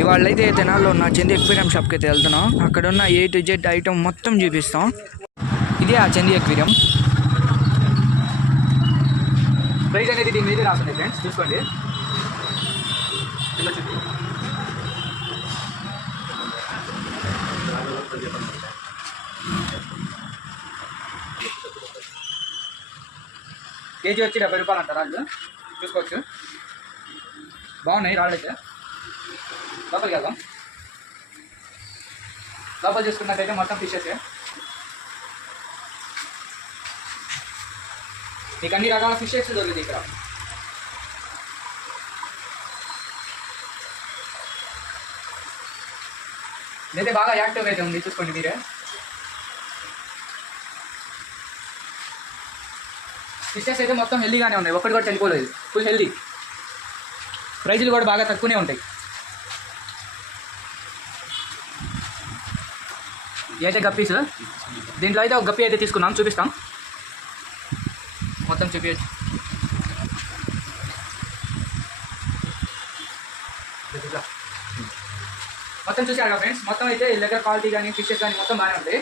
ఇవాళ అయితే తెనాల్లో ఉన్న చంది ఎక్వేరియం షాప్కి అయితే వెళ్తున్నాం. అక్కడ ఉన్న A to Z ఐటమ్ మొత్తం చూపిస్తాం. ఇదే ఆ చంది ఎక్వేరియం. ప్రైస్ అనేది దీని మీద రాస్తుంది ఫ్రెండ్స్, చూసుకోండి. కేజీ వచ్చి 70 రూపాయలు అంటారు రాళ్ళు. చూసుకోవచ్చు, బాగున్నాయి రాళ్ళు అయితే. లోపలికి వెళ్దాం. లోపల చూసుకున్నట్టయితే మొత్తం ఫిషెస్. మీకు అన్ని రకాల ఫిషెస్ దొరుకుతాయి ఇక్కడ. ఇదైతే బాగా యాక్టివ్ అయితే ఉంది, చూసుకోండి మీరే. ఫిషెస్ అయితే మొత్తం హెల్దీగానే ఉన్నాయి, ఒక్కటి కూడా చనిపోలేదు, ఫుల్ హెల్దీ. ప్రైజులు కూడా బాగా తక్కువనే ఉంటాయి. అయితే గప్పీస్, దీంట్లో అయితే ఒక గప్పి అయితే తీసుకున్నాం, చూపిస్తాం. మొత్తం చూపించచ్చు. మొత్తం చూసారు కదా ఫ్రెండ్స్, మొత్తం అయితే దగ్గర క్వాలిటీ కానీ ఫిషెస్ కానీ మొత్తం బాగానే ఉంటాయి.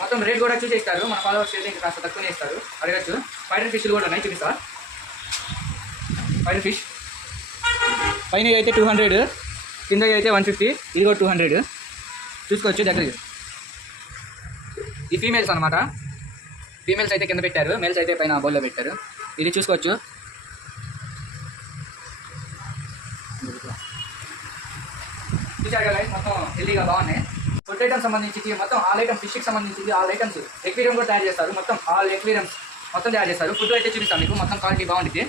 మొత్తం రేట్ కూడా చూసేస్తారు, మన ఫాలోవర్స్ అయితే ఇంకా కాస్త తక్కువనే ఇస్తారు, అడగచ్చు. ఫైడర్ ఫిష్లు కూడా ఉన్నాయి, చూపిస్తా. ఫైడర్ ఫిష్ పైన అయితే 200, కింద అయితే 150, ఇది కూడా 200. చూసుకోవచ్చు దగ్గరికి. ఈ ఫీమేల్స్ అనమాట. ఫీమేల్స్ అయితే కింద పెట్టారు, మేల్స్ అయితే పైన బౌల్లో పెట్టారు. ఇది చూసుకోవచ్చు. చూసారు కదా, మొత్తం హెల్దీగా బాగున్నాయి. ఫుడ్ ఐటమ్స్ సంబంధించి మొత్తం ఆల్ ఐటమ్స్, ఫిష్కి సంబంధించి ఆల్ ఐటమ్స్, ఎక్వేరియం కూడా తయారు చేస్తారు. మొత్తం ఆల్ ఎక్వేరియంస్ మొత్తం తయారు చేస్తారు. ఫుడ్ అయితే చూపిస్తాను మీకు, మొత్తం క్వాలిటీ బాగుంటుంది.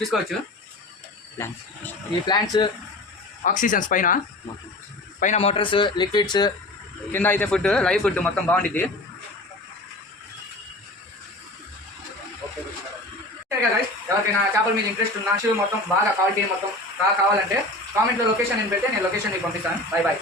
చూసుకోవచ్చు. ఈ ప్లాంట్స్, ఆక్సిజన్స్ పైన మోటార్స్, లిక్విడ్స్, కింద అయితే ఫుడ్, లైవ్ ఫుడ్ మొత్తం బాగుంటుంది. కదా, ఎవరికైనా చేపల మీద ఇంట్రెస్ట్ ఉన్న, షూ మొత్తం బాగా క్వాలిటీ మొత్తం కావాలంటే కామెంట్లో లొకేషన్ నేను పెడితే నేను లొకేషన్ మీకు పంపిస్తాను. Bye bye.